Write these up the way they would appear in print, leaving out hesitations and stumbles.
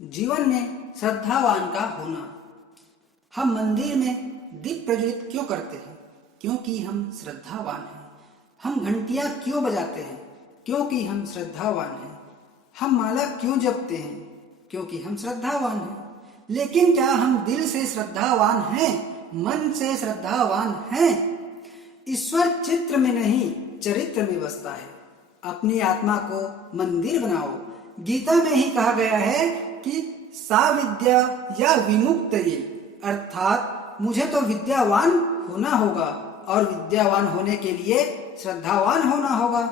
जीवन में श्रद्धावान का होना। हम मंदिर में दीप प्रज्वलित क्यों करते हैं? क्योंकि हम श्रद्धावान हैं। हम घंटियां क्यों बजाते हैं? क्योंकि हम श्रद्धावान हैं। हम माला क्यों जपते हैं? क्योंकि हम श्रद्धावान हैं। लेकिन क्या हम दिल से श्रद्धावान हैं? मन से श्रद्धावान हैं? ईश्वर चित्र में नहीं, चरित्र में बसता है। अपनी आत्मा को मंदिर बनाओ। गीता में ही कहा गया है कि सा विद्या या विमुक्त ये, अर्थात मुझे तो विद्यावान होना होगा और विद्यावान होने के लिए श्रद्धावान होना होगा,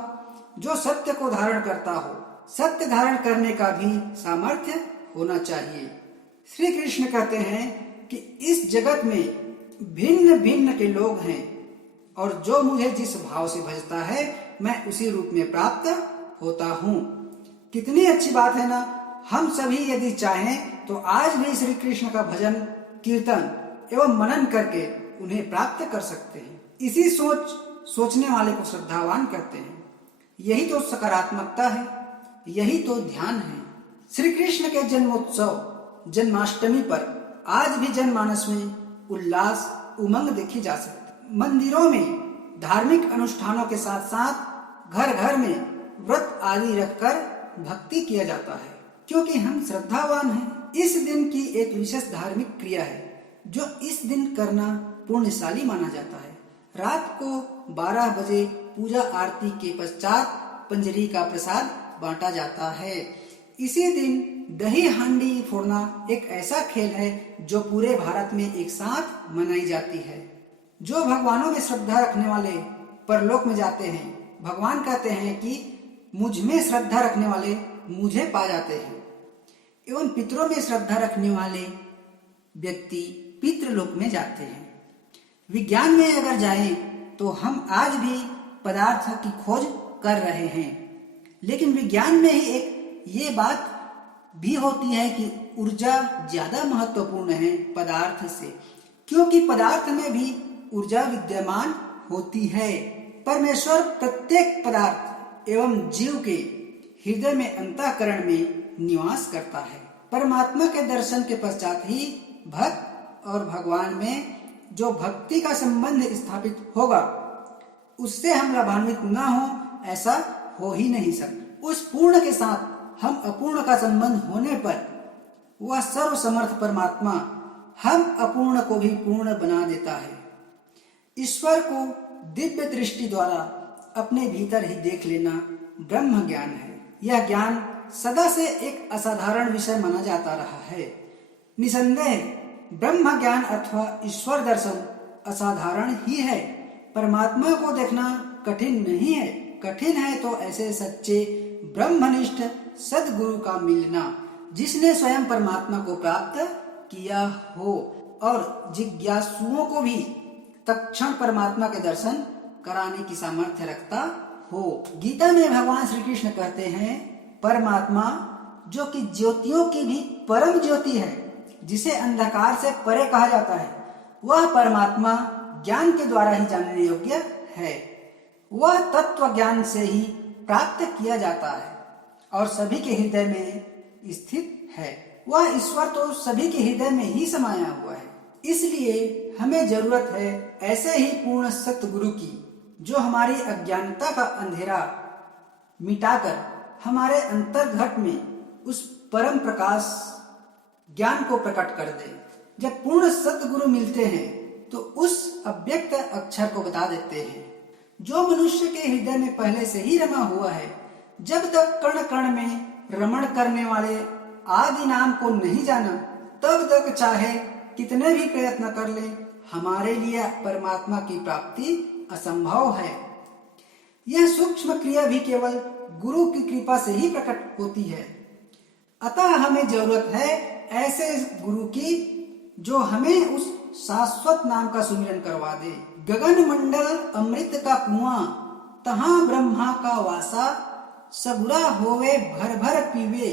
जो सत्य को धारण करता हो। सत्य धारण करने का भी सामर्थ्य होना चाहिए। श्री कृष्ण कहते हैं कि इस जगत में भिन्न भिन्न के लोग हैं और जो मुझे जिस भाव से भजता है मैं उसी रूप में प्राप्त होता हूँ। कितनी अच्छी बात है ना। हम सभी यदि चाहें तो आज भी श्री कृष्ण का भजन, कीर्तन एवं मनन करके उन्हें प्राप्त कर सकते हैं। इसी सोचने वाले को श्रद्धावान करते हैं। यही तो सकारात्मकता है, यही तो ध्यान है। श्री कृष्ण के जन्मोत्सव जन्माष्टमी पर आज भी जनमानस में उल्लास उमंग देखी जा सकती। मंदिरों में धार्मिक अनुष्ठानों के साथ साथ घर घर में व्रत आदि रखकर भक्ति किया जाता है, क्योंकि हम श्रद्धावान हैं। इस दिन की एक विशेष धार्मिक क्रिया है जो इस दिन करना पुण्यशाली माना जाता है। रात को 12 बजे पूजा आरती के पश्चात पंजरी का प्रसाद बांटा जाता है। इसी दिन दही हांडी फोड़ना एक ऐसा खेल है जो पूरे भारत में एक साथ मनाई जाती है। जो भगवानों में श्रद्धा रखने वाले परलोक में जाते हैं। भगवान कहते हैं कि मुझ में श्रद्धा रखने वाले मुझे पा जाते हैं, एवं पितरों में श्रद्धा रखने वाले व्यक्ति पितृलोक में जाते हैं। विज्ञान में अगर जाएं तो हम आज भी पदार्थ की खोज कर रहे हैं, लेकिन विज्ञान में ही एक ये बात भी होती है कि ऊर्जा ज्यादा महत्वपूर्ण है पदार्थ से, क्योंकि पदार्थ में भी ऊर्जा विद्यमान होती है। परमेश्वर प्रत्येक पदार्थ एवं जीव के हृदय में अंतःकरण में निवास करता है। परमात्मा के दर्शन के पश्चात ही भक्त और भगवान में जो भक्ति का संबंध स्थापित होगा उससे हम लाभान्वित न हो, ऐसा हो ही नहीं सकता। उस पूर्ण के साथ हम अपूर्ण का संबंध होने पर वह सर्वसमर्थ परमात्मा हम अपूर्ण को भी पूर्ण बना देता है। ईश्वर को दिव्य दृष्टि द्वारा अपने भीतर ही देख लेना ब्रह्म ज्ञान है। यह ज्ञान सदा से एक असाधारण विषय माना जाता रहा है। निसंदेह ब्रह्म ज्ञान अथवा ईश्वर दर्शन असाधारण ही है। परमात्मा को देखना कठिन नहीं है। कठिन है तो ऐसे सच्चे ब्रह्मनिष्ठ सद्गुरु का मिलना, जिसने स्वयं परमात्मा को प्राप्त किया हो और जिज्ञासुओं को भी तत्क्षण परमात्मा के दर्शन कराने की सामर्थ्य रखता हो। गीता में भगवान श्री कृष्ण कहते हैं, परमात्मा जो कि ज्योतियों की भी परम ज्योति है, जिसे अंधकार से परे कहा जाता है, वह परमात्मा ज्ञान के द्वारा ही जानने योग्य है। वह तत्व ज्ञान से ही प्राप्त किया जाता है और सभी के हृदय में स्थित है। वह ईश्वर तो सभी के हृदय में ही समाया हुआ है। इसलिए हमें जरूरत है ऐसे ही पूर्ण सतगुरु की, जो हमारी अज्ञानता का अंधेरा मिटाकर हमारे अंतर्घट में उस परम प्रकाश ज्ञान को प्रकट कर दे। जब पूर्ण सतगुरु मिलते हैं तो उस अव्यक्त अक्षर को बता देते हैं, जो मनुष्य के हृदय में पहले से ही रमा हुआ है। जब तक कण कण में रमण करने वाले आदि नाम को नहीं जाना, तब तक चाहे कितने भी प्रयत्न कर ले, हमारे लिए परमात्मा की प्राप्ति असंभव है। यह सूक्ष्म क्रिया भी केवल गुरु की कृपा से ही प्रकट होती है। अतः हमें जरूरत है ऐसे गुरु की, जो हमें उस शाश्वत नाम का सुमिरन करवा दे। गगन मंडल अमृत का कुआं, तहां ब्रह्मा का वासा, सगुरा होवे भर भर पीवे,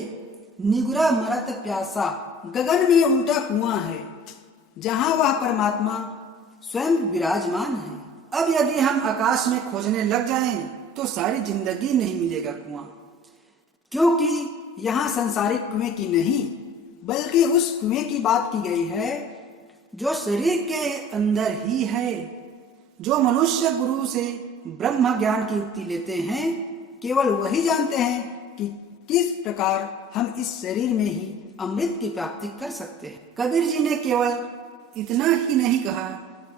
निगुरा मरत प्यासा। गगन में उल्टा कुआं है, जहां वह परमात्मा स्वयं विराजमान है। अब यदि हम आकाश में खोजने लग जाएं, तो सारी जिंदगी नहीं मिलेगा कुआं, क्योंकि यहाँ संसारिक कुएं की नहीं बल्कि उस कुएं की बात की गई है जो शरीर के अंदर ही है। जो मनुष्य गुरु से ब्रह्म ज्ञान की युक्ति लेते हैं, केवल वही जानते हैं कि किस प्रकार हम इस शरीर में ही अमृत की प्राप्ति कर सकते हैं। कबीर जी ने केवल इतना ही नहीं कहा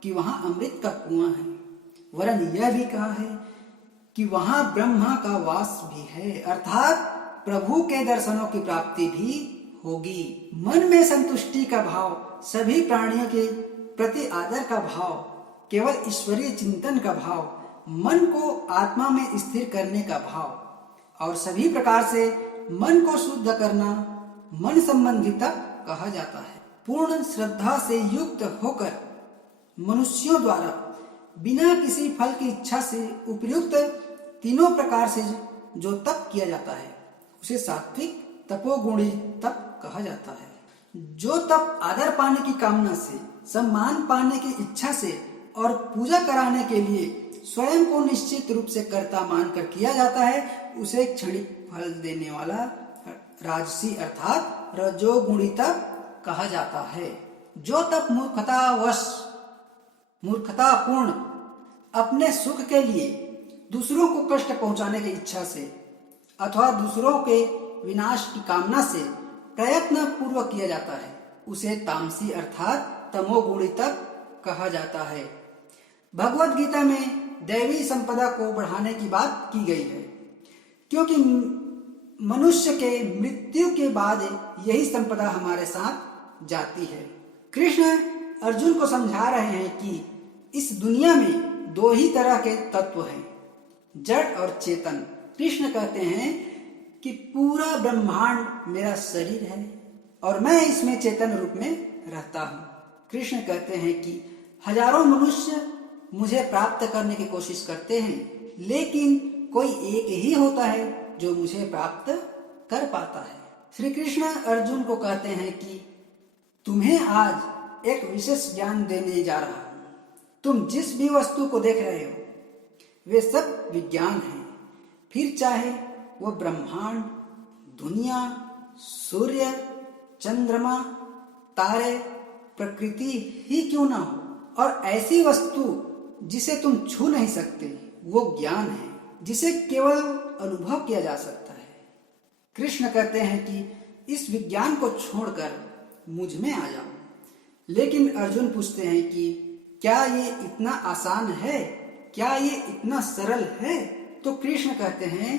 कि वहां अमृत का कुआं है, वरन यह भी कहा है कि वहां ब्रह्मा का वास भी है, अर्थात प्रभु के दर्शनों की प्राप्ति भी होगी। मन में संतुष्टि का भाव, सभी प्राणियों के प्रति आदर का भाव, केवल ईश्वरीय चिंतन का भाव, मन को आत्मा में स्थिर करने का भाव और सभी प्रकार से मन को शुद्ध करना मन संबंधिता कहा जाता है। पूर्ण श्रद्धा से युक्त होकर मनुष्यों द्वारा बिना किसी फल की इच्छा से उपयुक्त तीनों प्रकार से जो तप किया जाता है उसे सात्विक तपोगुणी तप कहा जाता है। जो तप आदर पाने की कामना से, सम्मान पाने की इच्छा से और पूजा कराने के लिए स्वयं को निश्चित रूप से कर्ता मानकर किया जाता है, उसे क्षणिक फल देने वाला राजसी अर्थात रजोगुणी तप कहा जाता है। जो तप मूर्खतापूर्ण अपने सुख के लिए दूसरों को कष्ट पहुंचाने की इच्छा से अथवा दूसरों के विनाश की कामना से प्रयत्न पूर्वक किया जाता है, उसे तामसी अर्थात तमोगुणी तप कहा जाता है। भगवत गीता में दैवी संपदा को बढ़ाने की बात की गई है, क्योंकि मनुष्य के मृत्यु के बाद यही संपदा हमारे साथ जाती है। कृष्ण अर्जुन को समझा रहे हैं कि इस दुनिया में दो ही तरह के तत्व हैं, जड़ और चेतन। कृष्ण कहते हैं कि पूरा ब्रह्मांड मेरा शरीर है और मैं इसमें चेतन रूप में रहता हूँ। कृष्ण कहते हैं कि हजारों मनुष्य मुझे प्राप्त करने की कोशिश करते हैं, लेकिन कोई एक ही होता है जो मुझे प्राप्त कर पाता है। श्री कृष्ण अर्जुन को कहते हैं कि तुम्हें आज एक विशेष ज्ञान देने जा रहा हूं। तुम जिस भी वस्तु को देख रहे हो वे सब विज्ञान हैं, फिर चाहे वो ब्रह्मांड, दुनिया, सूर्य, चंद्रमा, तारे, प्रकृति ही क्यों ना हो, और ऐसी वस्तु जिसे तुम छू नहीं सकते वो ज्ञान है, जिसे केवल अनुभव किया जा सकता है। कृष्ण कहते हैं कि इस विज्ञान को छोड़कर मुझ में आ जाओ। लेकिन अर्जुन पूछते हैं कि क्या ये इतना आसान है, क्या ये इतना सरल है? तो कृष्ण कहते हैं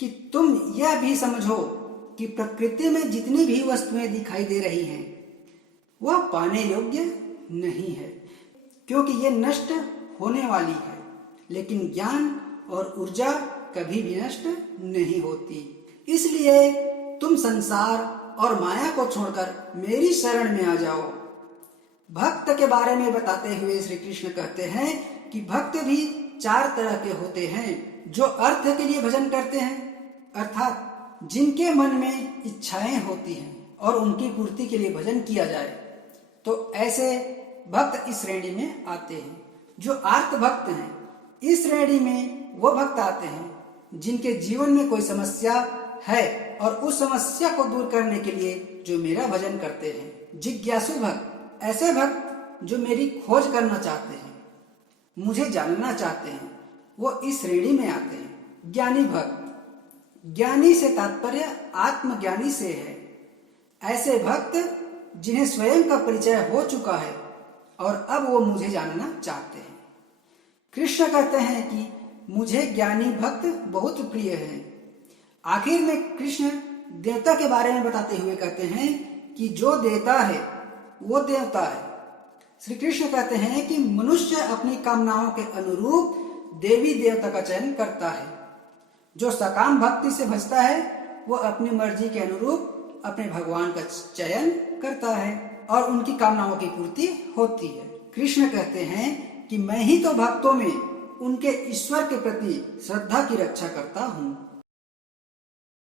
कि तुम यह भी समझो कि प्रकृति में जितनी भी वस्तुएं दिखाई दे रही हैं वह पाने योग्य नहीं है, क्योंकि ये नष्ट होने वाली है, लेकिन ज्ञान और ऊर्जा कभी भी नष्ट नहीं होती। इसलिए तुम संसार और माया को छोड़कर मेरी शरण में आ जाओ। भक्त के बारे में बताते हुए श्री कृष्ण कहते हैं कि भक्त भी चार तरह के होते हैं। जो अर्थ के लिए भजन करते हैं, अर्थात जिनके मन में इच्छाएं होती हैं और उनकी पूर्ति के लिए भजन किया जाए, तो ऐसे भक्त इस श्रेणी में आते हैं। जो आर्त भक्त हैं, इस श्रेणी में वो भक्त आते हैं जिनके जीवन में कोई समस्या है और उस समस्या को दूर करने के लिए जो मेरा भजन करते हैं। जिज्ञासु भक्त, ऐसे भक्त जो मेरी खोज करना चाहते हैं, मुझे जानना चाहते हैं, वो इस श्रेणी में आते हैं। ज्ञानी भक्त, ज्ञानी से तात्पर्य आत्मज्ञानी से है। ऐसे भक्त जिन्हें स्वयं का परिचय हो चुका है और अब वो मुझे जानना चाहते हैं। कृष्ण कहते हैं कि मुझे ज्ञानी भक्त बहुत प्रिय है। आखिर में कृष्ण देवता के बारे में बताते हुए कहते हैं कि जो देता है वो देवता है। श्री कृष्ण कहते हैं कि मनुष्य अपनी कामनाओं के अनुरूप देवी देवता का चयन करता है। जो सकाम भक्ति से भजता है वो अपनी मर्जी के अनुरूप अपने भगवान का चयन करता है और उनकी कामनाओं की पूर्ति होती है। कृष्ण कहते हैं कि मैं ही तो भक्तों में उनके ईश्वर के प्रति श्रद्धा की रक्षा करता हूँ।